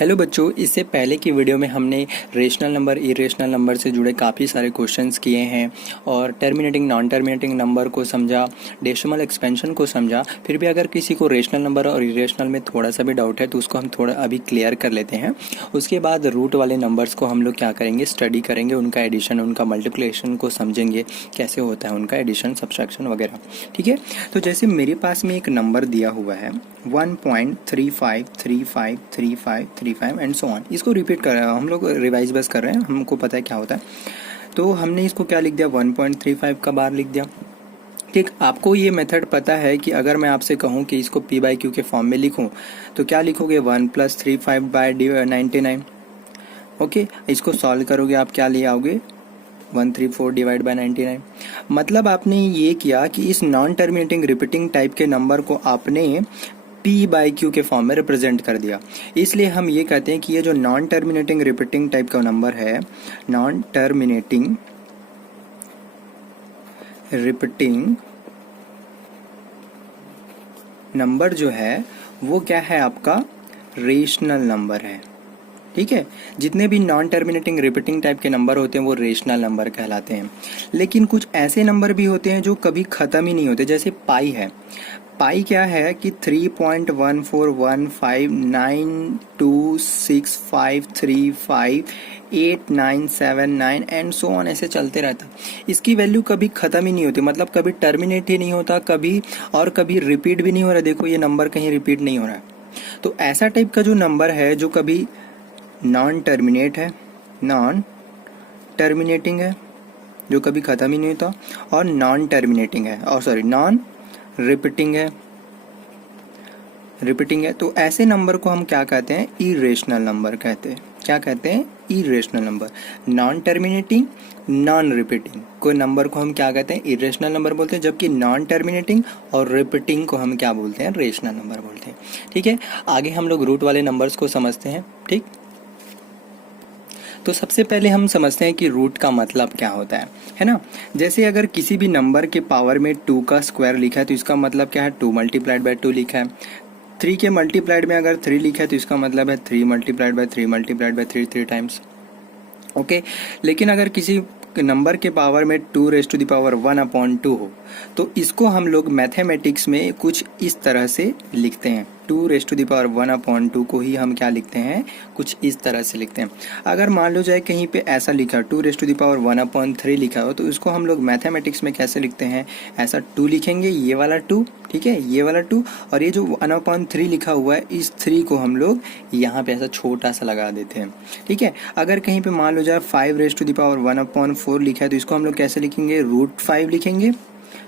Hello बच्चों, इससे पहले की वीडियो में हमने रेशनल नंबर इरेशनल नंबर से जुड़े काफ़ी सारे क्वेश्चंस किए हैं और टर्मिनेटिंग नॉन टर्मिनेटिंग नंबर को समझा, डेसिमल एक्सपेंशन को समझा। फिर भी अगर किसी को रेशनल नंबर और इरेशनल में थोड़ा सा भी डाउट है तो उसको हम थोड़ा अभी क्लियर कर लेते हैं। उसके बाद रूट वाले नंबर्स को हम लोग क्या करेंगे, स्टडी करेंगे, उनका एडिशन उनका मल्टीप्लिकेशन को समझेंगे कैसे होता है उनका एडिशन सब्सट्रैक्शन वगैरह। ठीक है, तो जैसे मेरे पास में एक नंबर दिया हुआ है 1.35353535 एंड सो ऑन। इसको रिपीट कर रहे हैं हम लोग, रिवाइज बस कर रहे हैं, हमको पता है क्या होता है। तो हमने इसको क्या लिख दिया, 1.35 का बार लिख दिया। ठीक, आपको ये मेथड पता है कि अगर मैं आपसे कहूँ कि इसको पी बाई क्यू के फॉर्म में लिखूँ तो क्या लिखोगे, 1 + 35/99। ओके, इसको सॉल्व करोगे आप क्या ले आओगे, 134 / 99। मतलब आपने ये किया कि इस नॉन टर्मिनेटिंग रिपीटिंग टाइप के नंबर को आपने P/Q के फॉर्म में रिप्रेजेंट कर दिया। इसलिए हम ये कहते हैं कि ये जो नॉन टर्मिनेटिंग रिपीटिंग टाइप का नंबर है, नॉन टर्मिनेटिंग रिपीटिंग नंबर जो है वो क्या है, आपका रेशनल नंबर है। ठीक है, जितने भी नॉन टर्मिनेटिंग रिपीटिंग टाइप के नंबर होते हैं वो रेशनल नंबर कहलाते हैं। लेकिन कुछ ऐसे नंबर भी होते हैं जो कभी ख़त्म ही नहीं होते, जैसे पाई है। पाई क्या है कि 3.1415926535897 एंड सो ऑन, ऐसे चलते रहता। इसकी वैल्यू कभी ख़त्म ही नहीं होती, मतलब कभी टर्मिनेट ही नहीं होता, कभी रिपीट भी नहीं हो रहा। देखो ये नंबर कहीं रिपीट नहीं हो रहा है। तो ऐसा टाइप का जो नंबर है जो कभी नॉन टर्मिनेट है, नॉन टर्मिनेटिंग है जो कभी ख़त्म ही नहीं होता, और नॉन टर्मिनेटिंग है, और सॉरी नॉन रिपीटिंग है। तो ऐसे नंबर को हम क्या कहते हैं, इरेशनल नंबर कहते हैं। क्या कहते हैं, irrational number. Non terminating non repeating कोई नंबर को हम क्या कहते हैं, इरेशनल नंबर बोलते हैं, जबकि नॉन टर्मिनेटिंग और रिपीटिंग को हम क्या बोलते हैं, रेशनल नंबर बोलते हैं। ठीक है, आगे हम लोग रूट वाले नंबर्स को समझते हैं। ठीक, तो सबसे पहले हम समझते हैं कि रूट का मतलब क्या होता है ना। जैसे अगर किसी भी नंबर के पावर में 2 का स्क्वायर लिखा है तो इसका मतलब क्या है, 2 × 2 लिखा है। 3 के मल्टीप्लाइड में अगर 3 लिखा है तो इसका मतलब है 3 × 3 टाइम्स। ओके, लेकिन अगर किसी नंबर के पावर में 2⁻1/2 हो तो इसको हम लोग मैथमेटिक्स में कुछ इस तरह से लिखते हैं। 2⁻1/2 को ही हम क्या लिखते हैं, कुछ इस तरह से लिखते हैं। अगर मान लो जाए कहीं पे ऐसा लिखा 2⁻1/3 लिखा हो तो इसको हम लोग मैथमेटिक्स में कैसे लिखते हैं, ऐसा 2 लिखेंगे, ये वाला 2, ठीक है, ये वाला 2, और ये जो 1/3 लिखा हुआ है इस 3 को हम लोग यहाँ पे ऐसा छोटा सा लगा देते हैं। ठीक है, अगर कहीं पे मान लो जाए 5⁻1/4 लिखा है तो इसको हम लोग कैसे लिखेंगे, √5 लिखेंगे,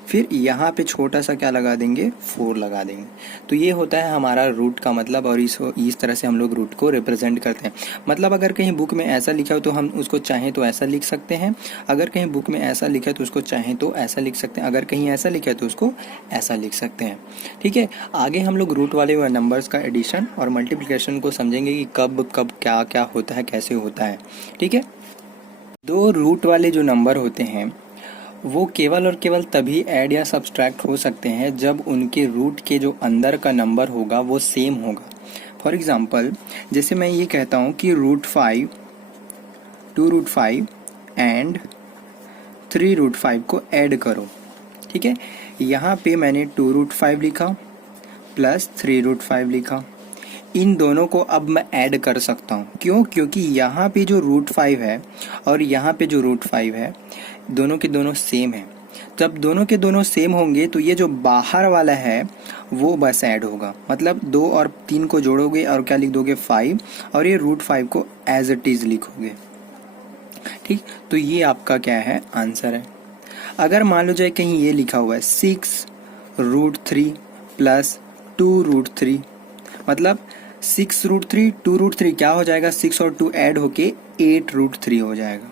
फिर यहाँ पे छोटा सा क्या लगा देंगे, 4 लगा देंगे। तो ये होता है हमारा रूट का मतलब, और इस तरह से हम लोग रूट को रिप्रेजेंट करते हैं। मतलब अगर कहीं बुक में ऐसा लिखा हो तो हम उसको चाहें तो ऐसा लिख सकते हैं, अगर कहीं बुक में ऐसा लिखा है तो उसको चाहें तो ऐसा लिख सकते हैं, अगर कहीं ऐसा लिखा है तो उसको ऐसा लिख सकते हैं। ठीक है, आगे हम लोग रूट वाले नंबर्स का एडिशन और मल्टीप्लिकेशन को समझेंगे कि कब कब क्या क्या होता है, कैसे होता है। ठीक है, दो रूट वाले जो नंबर होते हैं वो केवल और केवल तभी ऐड या सब्सट्रैक्ट हो सकते हैं जब उनके रूट के जो अंदर का नंबर होगा वो सेम होगा। फॉर एग्जांपल, जैसे मैं ये कहता हूँ कि √5 2√5 एंड 3√5 को ऐड करो। ठीक है, यहाँ पे मैंने 2√5 लिखा प्लस 3√5 लिखा। इन दोनों को अब मैं ऐड कर सकता हूँ। क्यों? क्योंकि यहाँ पे जो √5 है और यहाँ पे जो √5 है दोनों के दोनों सेम है। जब दोनों के दोनों सेम होंगे तो ये जो बाहर वाला है वो बस ऐड होगा। मतलब 2 और 3 को जोड़ोगे और क्या लिख दोगे, 5, और ये √5 को एज इट इज लिखोगे। ठीक, तो ये आपका क्या है, आंसर है। अगर मान लो जाए कहीं ये लिखा हुआ है 6√3 प्लस 2√3, मतलब 6√3 2√3 क्या हो जाएगा, 6 और 2 ऐड होके 8√3 हो जाएगा।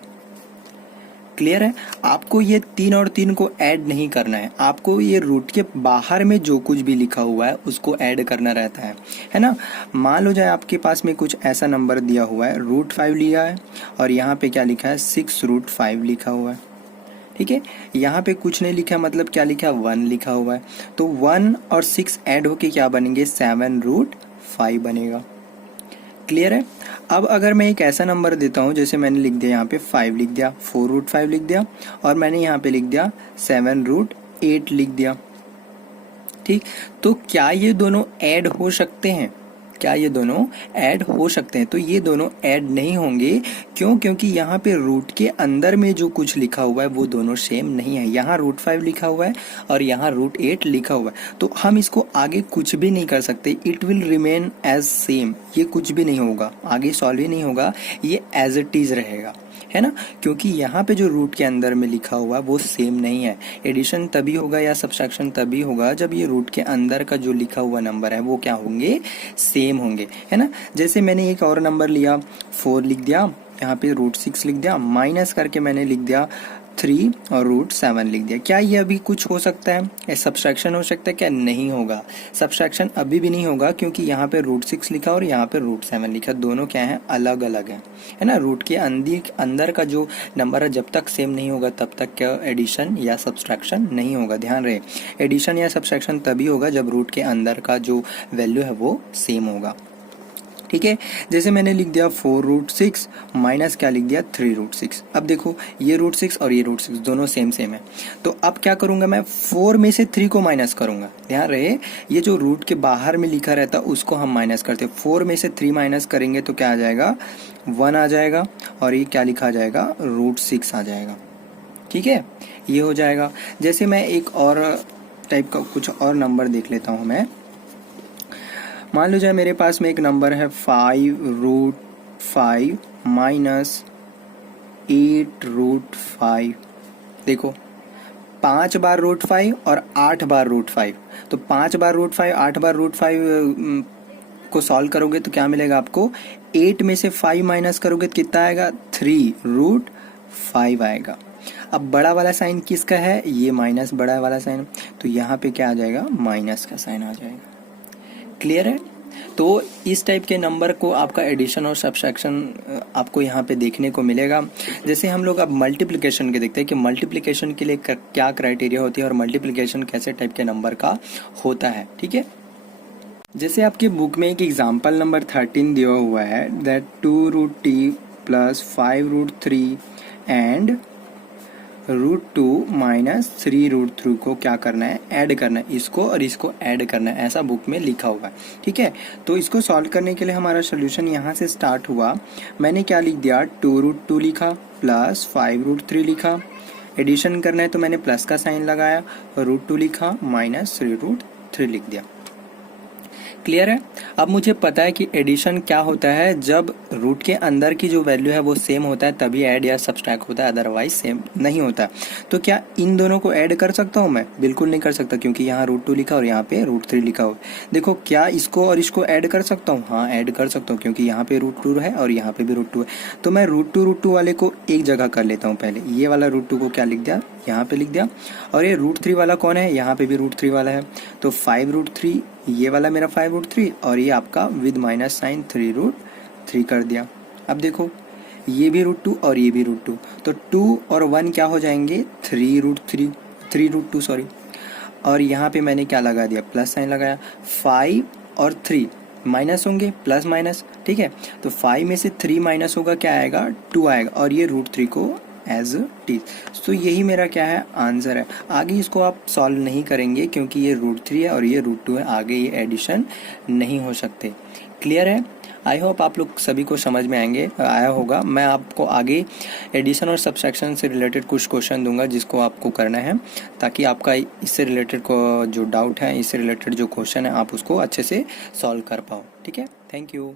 क्लियर है? आपको ये 3 और 3 को ऐड नहीं करना है, आपको ये रूट के बाहर में जो कुछ भी लिखा हुआ है उसको ऐड करना रहता है ना। मान लो जाए आपके पास में कुछ ऐसा नंबर दिया हुआ है, √5 लिया है और यहाँ पे क्या लिखा है, 6√5 लिखा हुआ है। ठीक है, यहाँ पे कुछ नहीं लिखा, मतलब क्या लिखा है, 1 लिखा हुआ है। तो 1 और 6 ऐड होके क्या बनेंगे, 7√5 बनेगा। क्लियर है। अब अगर मैं एक ऐसा नंबर देता हूँ, जैसे मैंने लिख दिया यहाँ पे 5 लिख दिया, 4√5 लिख दिया, और मैंने यहाँ पे लिख दिया 7√8 लिख दिया, ठीक। तो क्या ये दोनों ऐड हो सकते हैं? क्या ये दोनों ऐड हो सकते हैं? तो ये दोनों ऐड नहीं होंगे। क्यों? क्योंकि यहाँ पे रूट के अंदर में जो कुछ लिखा हुआ है वो दोनों सेम नहीं है। यहाँ √5 लिखा हुआ है और यहाँ √8 लिखा हुआ है, तो हम इसको आगे कुछ भी नहीं कर सकते। It will remain as same, ये कुछ भी नहीं होगा, आगे सॉल्व ही नहीं होगा, ये एज इट इज रहेगा, है ना। क्योंकि यहाँ पे जो रूट के अंदर में लिखा हुआ है वो सेम नहीं है। एडिशन तभी होगा या सब्सट्रैक्शन तभी होगा जब ये रूट के अंदर का जो लिखा हुआ नंबर है वो क्या होंगे? सेम होंगे, है ना। जैसे मैंने एक और नंबर लिया, 4 लिख दिया, यहाँ पे √6 लिख दिया, माइनस करके मैंने लिख दिया 3 और √7 लिख दिया। क्या ये अभी कुछ हो सकता है? सब्सट्रैक्शन हो सकता है क्या? नहीं होगा, सब्सट्रैक्शन अभी भी नहीं होगा, क्योंकि यहाँ पे √6 लिखा और यहाँ पे √7 लिखा, दोनों क्या है? अलग अलग है ना। रूट के अंदर का जो नंबर है जब तक सेम नहीं होगा तब तक क्या एडिशन या सब्सट्रैक्शन नहीं होगा। ध्यान रहे, एडिशन या सब्सट्रैक्शन तभी होगा जब रूट के अंदर का जो वैल्यू है वो सेम होगा, ठीक है। जैसे मैंने लिख दिया 4√6 माइनस क्या लिख दिया? 3√6। अब देखो ये √6 और ये √6 दोनों सेम है, तो अब क्या करूंगा मैं? 4 में से 3 को माइनस करूंगा। ध्यान रहे, ये जो रूट के बाहर में लिखा रहता उसको हम माइनस करते। 4 में से 3 माइनस करेंगे तो क्या आ जाएगा? 1 आ जाएगा, और ये क्या लिखा जाएगा? √6 आ जाएगा, ठीक है, ये हो जाएगा। जैसे मैं एक और टाइप का कुछ और नंबर देख लेता हूँ मैं। मान लीजिए मेरे पास में एक नंबर है 5√5 माइनस 8√5। देखो 5 बार √5 और 8 बार √5, तो 5 बार √5 8 बार √5 को सॉल्व करोगे तो क्या मिलेगा आपको? 8 में से 5 माइनस करोगे तो कितना आएगा? 3√5 आएगा। अब बड़ा वाला साइन किसका है? ये माइनस बड़ा वाला साइन, तो यहाँ पे क्या आ जाएगा? माइनस का साइन आ जाएगा। क्लियर है। तो इस टाइप के नंबर को आपका एडिशन और सब्सट्रैक्शन आपको यहाँ पे देखने को मिलेगा। जैसे हम लोग अब मल्टीप्लिकेशन के देखते हैं कि मल्टीप्लिकेशन के लिए क्या क्राइटेरिया होती है और मल्टीप्लिकेशन कैसे टाइप के नंबर का होता है, ठीक है। जैसे आपके बुक में एक एग्जाम्पल नंबर 13 दिया हुआ है, that 2√t plus 5√3 and √2 minus 3√3 को क्या करना है? ऐड करना है, इसको और इसको ऐड करना है, ऐसा बुक में लिखा हुआ है, ठीक है। तो इसको सॉल्व करने के लिए हमारा सोल्यूशन यहाँ से स्टार्ट हुआ। मैंने क्या लिख दिया? 2√2 लिखा प्लस 5√3 लिखा। एडिशन करना है तो मैंने प्लस का साइन लगाया, √2 लिखा माइनस 3√3 लिख दिया। क्लियर है। अब मुझे पता है कि एडिशन क्या होता है, जब रूट के अंदर की जो वैल्यू है वो सेम होता है तभी ऐड या सब्सट्रैक्ट होता है, अदरवाइज सेम नहीं होता। तो क्या इन दोनों को ऐड कर सकता हूँ मैं? बिल्कुल नहीं कर सकता, क्योंकि यहाँ √2 लिखा और यहाँ पे √3 लिखा हुआ। देखो क्या इसको और इसको ऐड कर सकता हूँ? हाँ ऐड कर सकता हूँ, क्योंकि यहाँ पे √2 है और यहाँ पे भी √2 है। तो मैं √2 वाले को एक जगह कर लेता हूँ। पहले ये वाला √2 को क्या लिख दिया? यहाँ पे लिख दिया। और ये √3 वाला कौन है? यहाँ पे भी √3 वाला है, तो 5√3, ये वाला मेरा 5√3 और ये आपका विद माइनस साइन 3√3 कर दिया। अब देखो ये भी √2 और ये भी √2, तो 2 और 1 क्या हो जाएंगे? 3√2 सॉरी। और यहाँ पे मैंने क्या लगा दिया? प्लस साइन लगाया। 5 और 3 माइनस होंगे, प्लस माइनस, ठीक है। तो 5 में से 3 माइनस होगा, क्या आएगा? 2 आएगा, और ये √3 को एज इट इज। तो यही मेरा क्या है? आंसर है। आगे इसको आप सॉल्व नहीं करेंगे क्योंकि ये √3 है और ये √2 है, आगे ये एडिशन नहीं हो सकते। क्लियर है। आई होप आप लोग सभी को समझ में आया होगा। मैं आपको आगे एडिशन और सब्सट्रैक्शन से रिलेटेड कुछ क्वेश्चन दूंगा जिसको आपको करना है, ताकि आपका इससे रिलेटेड को जो डाउट है, इससे रिलेटेड जो क्वेश्चन है, आप उसको अच्छे से सॉल्व कर पाओ, ठीक है। Thank you.